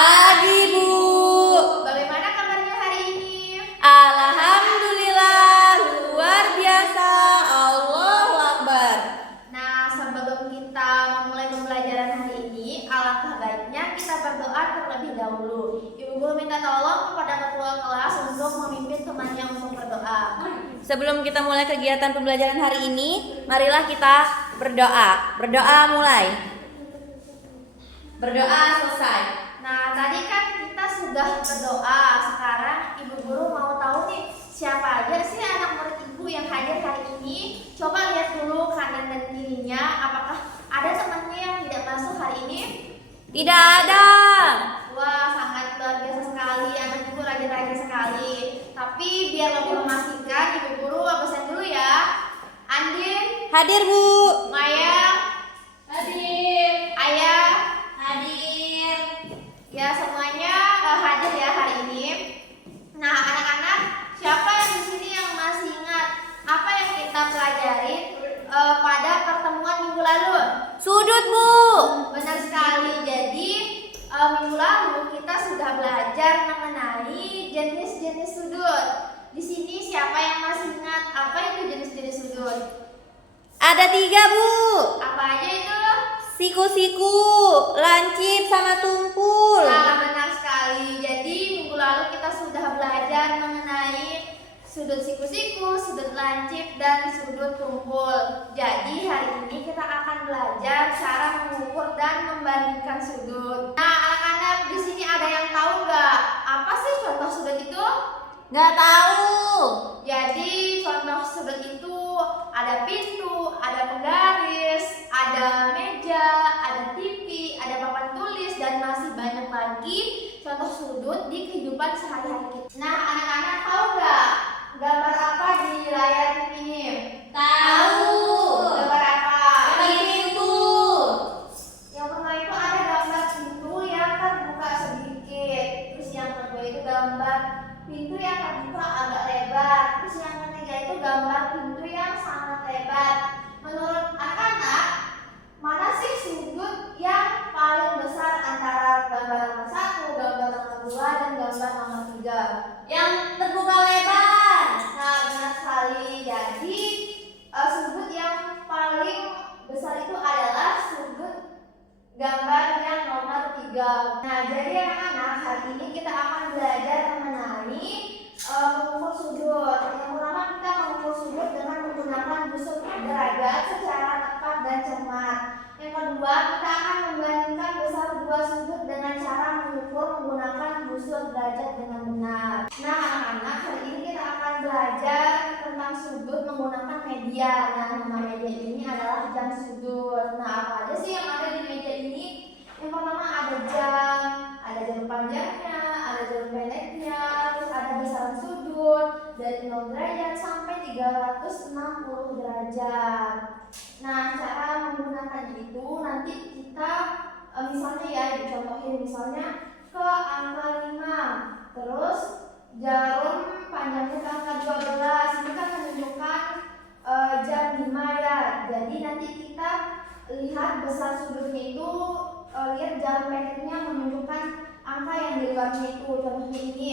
Pagi, Bu. Bagaimana kabarnya hari ini? Alhamdulillah, luar biasa. Allahu Akbar. Nah, sebelum kita memulai pembelajaran hari ini, alangkah baiknya kita berdoa terlebih dahulu. Ibu guru minta tolong kepada ketua kelas untuk memimpin temannya untuk berdoa. Sebelum kita mulai kegiatan pembelajaran hari ini, marilah kita berdoa. Berdoa mulai. Berdoa selesai. Nah, tadi kan kita sudah berdoa. Sekarang ibu guru mau tahu nih, siapa aja sih anak murid ibu yang hadir hari ini? Coba lihat dulu kanan dan kirinya, apakah ada temannya yang tidak masuk hari ini? Tidak ada. Wah, sangat luar biasa sekali, anak ibu rajin-rajin sekali. Tapi biar lebih memastikan, ibu guru absen dulu ya. Andin, Hadir, Bu. Maya, Hadir. Ayah, Hadir. ya semuanya hadir ya hari ini. Nah, anak-anak, siapa yang di sini yang masih ingat apa yang kita pelajari pada pertemuan minggu lalu? Sudut, Bu. Benar sekali. Jadi minggu lalu kita sudah belajar mengenai jenis-jenis sudut. Di sini siapa yang masih ingat apa itu jenis-jenis sudut? Ada 3, Bu. Apa aja itu? Siku-siku, lancip, sama tumpul. Nah, benar sekali. Jadi minggu lalu kita sudah belajar mengenai sudut siku-siku, sudut lancip, dan sudut tumpul. Jadi hari ini kita akan belajar cara mengukur dan membandingkan sudut. Nah, anak-anak di sini ada yang tahu nggak apa sih contoh sudut itu? Nggak tahu. Jadi contoh sudut itu ada pintu, ada penggaris, ada meja, ada TV, ada papan tulis, dan masih banyak lagi contoh sudut di kehidupan sehari-hari kita. Nah, anak-anak tahu nggak gambar apa di layar TV ini? Tahu. Gambar apa? Pintu. Yang pertama itu ada gambar pintu yang terbuka sedikit. Terus yang kedua itu gambar pintu yang terbuka agak lebar. Terus yang ketiga itu gambar pintu yang sangat lebar. Menurut anak-anak, mana sih sudut yang paling besar antara gambar nomor 1, gambar nomor 2, dan gambar nomor 3? Yang terbuka lebar. Nah, benar sekali. Jadi sudut yang paling besar itu adalah sudut gambar yang nomor 3. Nah, jadi anak-anak, hari ini kita akan belajar mengenai mengukur sudut. Yang pertama, kita mengukur sudut dengan menggunakan busur derajat secara tepat dan cermat. Yang kedua, kita akan membandingkan besar dua sudut dengan cara mengukur menggunakan busur derajat dengan benar. Nah, anak-anak, hari ini kita akan belajar tentang sudut menggunakan media. Nah, nama media ini adalah jam sudut. Nah, apa aja sih yang ada di media ini? Yang pertama ada jam panjangnya, ada jam pendeknya, terus ada besaran sudut dari 0 derajat sampai 360 derajat. Nah, cara menggunakannya itu nanti kita misalnya ya dicontohin, misalnya ke angka 5, terus jarum panjangnya ke angka 12. Ini kan menunjukkan jam 5 ya. Jadi nanti kita lihat besar sudutnya itu, lihat jarum pendeknya menunjukkan angka yang di luarnya itu. Contohnya ini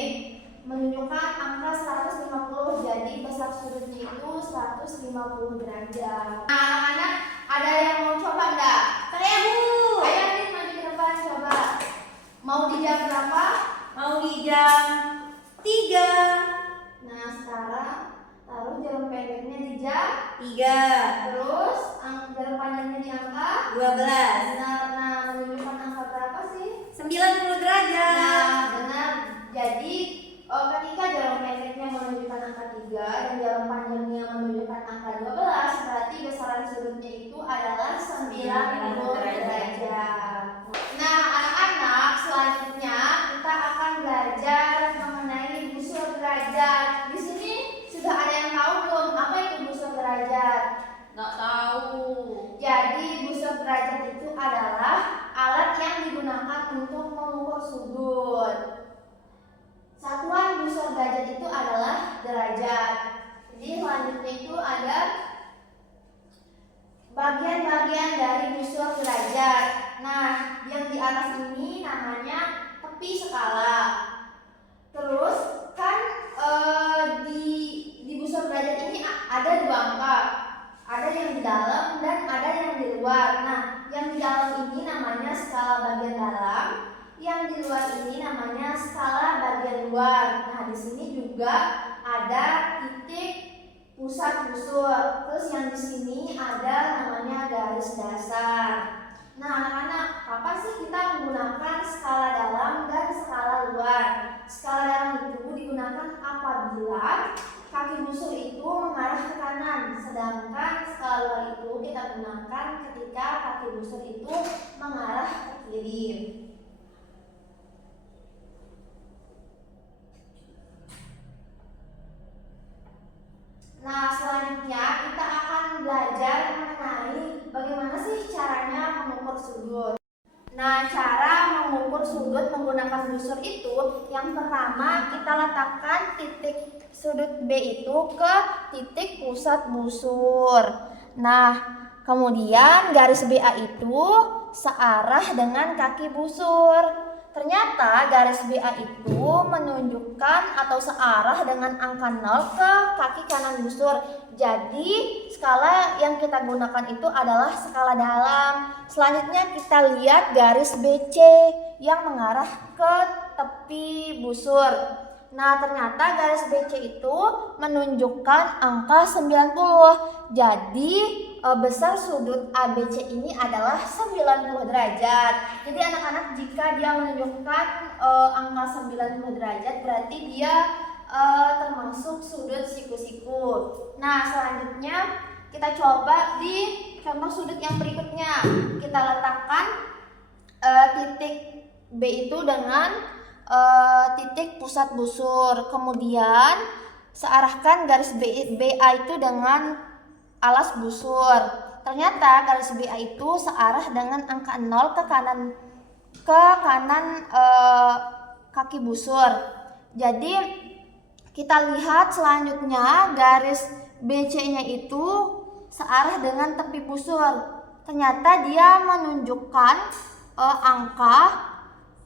menunjukkan angka 150, jadi besar sudutnya itu 150 derajat. Nah, anak-anak, ada yang mau coba enggak? Saya, Bu. Ayo nih maju ke depan coba. Mau di jam berapa? Mau di jam 3. Nah, sekarang taruh jarum pendeknya di jam 3. terus jarum panjangnya di angka 12. Nah, menunjukkan angka berapa sih? 90 derajat. Nah, benar. Jadi ketika jarum pendeknya menunjukkan angka 3 dan jarum panjangnya menunjukkan angka 12, berarti besaran sudutnya itu adalah 90 derajat. Nah, anak-anak, selanjutnya kita akan belajar mengenai busur derajat. Di sini sudah ada yang tahu belum apa itu busur derajat? Nggak tahu. Jadi busur derajat itu adalah alat yang digunakan untuk mengukur sudut. Satuan busur derajat itu adalah derajat. Jadi selanjutnya itu ada bagian-bagian dari busur derajat. Nah, skala bagian luar. Nah, di sini juga ada titik pusat busur. Terus yang di sini ada namanya garis dasar. Nah, anak-anak, apa sih kita menggunakan skala dalam dan skala luar? Skala dalam itu digunakan apabila kaki busur itu mengarah ke kanan, sedangkan skala luar itu kita gunakan ketika kaki busur itu mengarah ke kiri. Nah, selanjutnya kita akan belajar mengenai bagaimana sih caranya mengukur sudut. Nah, cara mengukur sudut menggunakan busur itu, yang pertama kita letakkan titik sudut B itu ke titik pusat busur. Nah, kemudian garis BA itu searah dengan kaki busur. Ternyata garis BA itu menunjukkan atau searah dengan angka 0 ke kaki kanan busur. Jadi skala yang kita gunakan itu adalah skala dalam. Selanjutnya kita lihat garis BC yang mengarah ke tepi busur. Nah, ternyata garis BC itu menunjukkan angka 90. Jadi besar sudut ABC ini adalah 90 derajat. Jadi anak-anak, jika dia menunjukkan angka 90 derajat berarti dia termasuk sudut siku-siku. Nah, selanjutnya kita coba di contoh sudut yang berikutnya. Kita letakkan titik B itu dengan titik pusat busur. Kemudian searahkan garis BA itu dengan alas busur. Ternyata garis BA itu searah dengan angka 0 ke kanan kaki busur. Jadi kita lihat selanjutnya garis BC-nya itu searah dengan tepi busur. Ternyata dia menunjukkan angka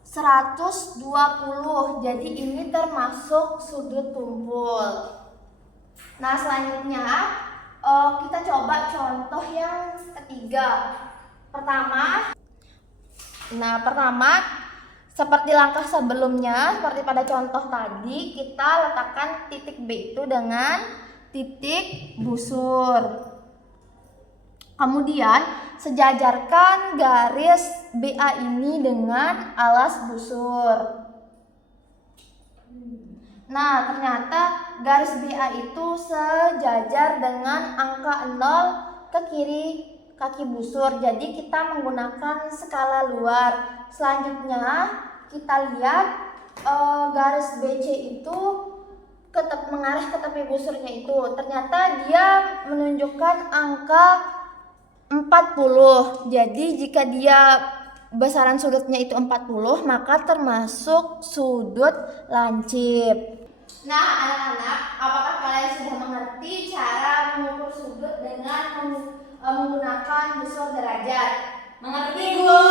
120. Jadi ini termasuk sudut tumpul. Nah, selanjutnya kita coba contoh yang ketiga. Pertama seperti langkah sebelumnya, seperti pada contoh tadi, kita letakkan titik B itu dengan titik busur. Kemudian sejajarkan garis BA ini dengan alas busur. Nah, ternyata garis BA itu sejajar dengan angka 0 ke kiri kaki busur. Jadi kita menggunakan skala luar. Selanjutnya kita lihat garis BC itu mengarah ke tepi busurnya itu. Ternyata dia menunjukkan angka 40. Jadi jika dia besaran sudutnya itu 40, maka termasuk sudut lancip. Nah, anak-anak, apakah kalian sudah mengerti cara mengukur sudut dengan menggunakan busur derajat? Mengerti, Bu.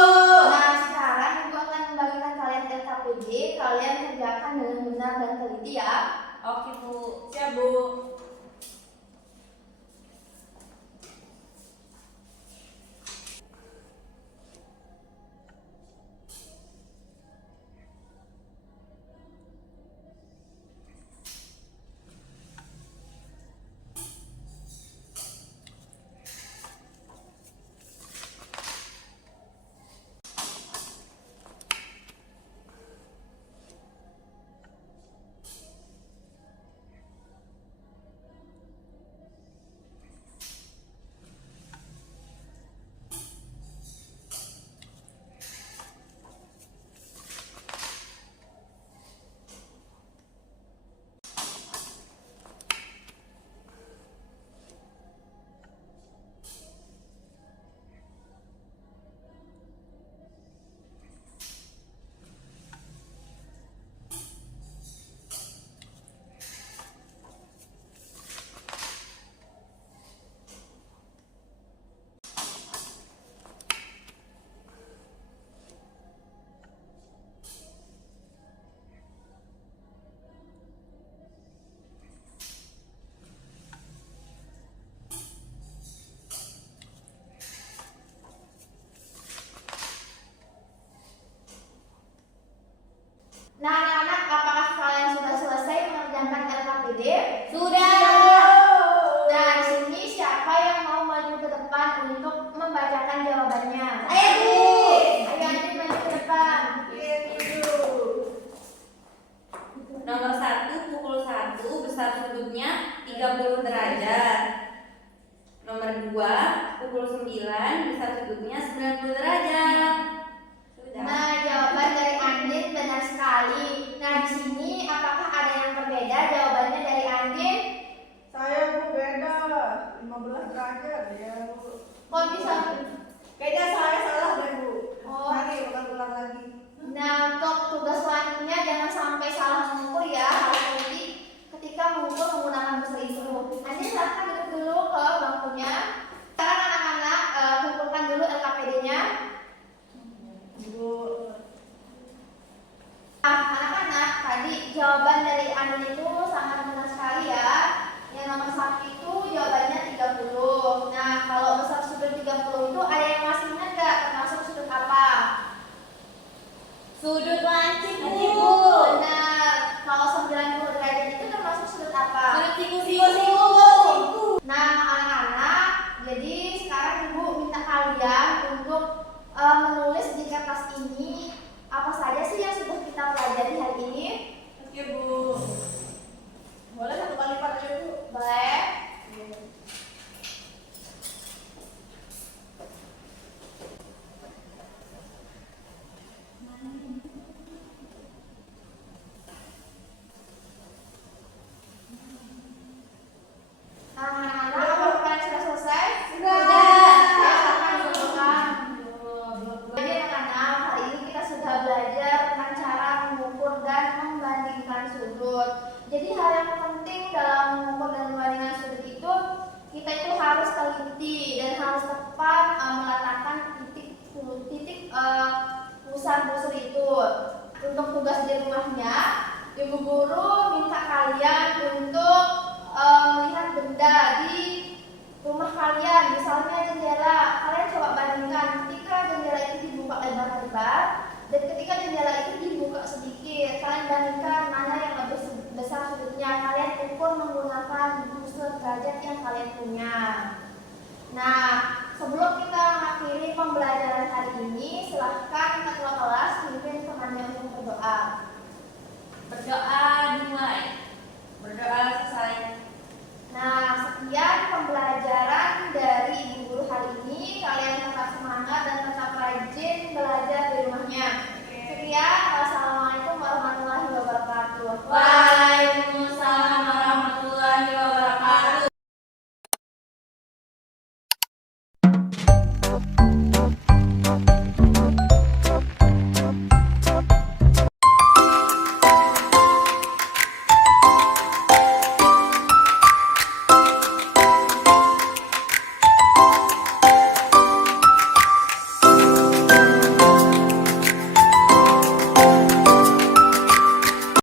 Nah, sekarang Ibu akan membagikan kalian LKPD. Kalian kerjakan dengan benar dan teliti ya. Oke, Bu. Siap, Bu. Sudah. Nah, di sini siapa yang mau maju ke depan untuk membacakan jawabannya? Ayo, Bu. Ayo Andin maju ke depan. Nomor 1 pukul 1 besar sudutnya 30 derajat. Nomor 2 pukul 9 besar sudutnya 90 derajat. Sudah. Nah, jawaban dari Andin benar sekali. Nah, di sini apakah ada yang berbeda jawabannya dari Andin? Saya Bu beda 15 derajat ya Bu. Kok bisa? Kayaknya saya salah deh Bu. Oh. Mari ulang lagi. Nah, untuk tugas selanjutnya jangan sampai salah mengukur ya. Harus teliti ketika mengukur menggunakan bus itu. Andin silahkan duduk dulu ke bangkunya. Sekarang anak-anak kumpulkan dulu LKPD-nya. Bu. Nah, anak-anak, tadi jawaban dari Andin itu sangat benar sekali ya. Yang nomor 1 itu jawabannya 30. Nah, kalau besar sudut 30 itu ada yang masih ingat gak? Termasuk sudut apa? Sudut lancip, Bu. Benar. Kalau 90 derajat itu termasuk sudut apa? Sudut siku-siku. Nah, anak-anak, jadi sekarang Ibu minta kalian untuk menulis di kertas ini apa saja sih yang sudah kita pelajari hari ini. Oke Bu. Boleh 1 kali lipat aja Bu. Boleh? Nah, anak-anak, apakah kalian sudah selesai? Sudah. Ya, silakan dudukkan. Jadi anak-anak, hari ini kita sudah belajar tentang cara mengukur dan membandingkan sudut. Jadi hal yang penting dalam mengukur dan membandingkan sudut itu kita itu harus teliti dan harus tepat meletakkan titik pusat busur itu. Untuk tugas di rumahnya, ibu guru minta kalian untuk melihat benda di rumah kalian, misalnya jendela. Kalian coba bandingkan ketika jendela itu dibuka lebar-lebar dan ketika jendela itu dibuka sedikit. Kalian bandingkan mana yang lebih besar sudutnya. Kalian ukur menggunakan busur derajat yang kalian punya. Nah, sebelum kita mengakhiri pembelajaran hari ini, silahkan ketua kelas pimpin temannya untuk berdoa.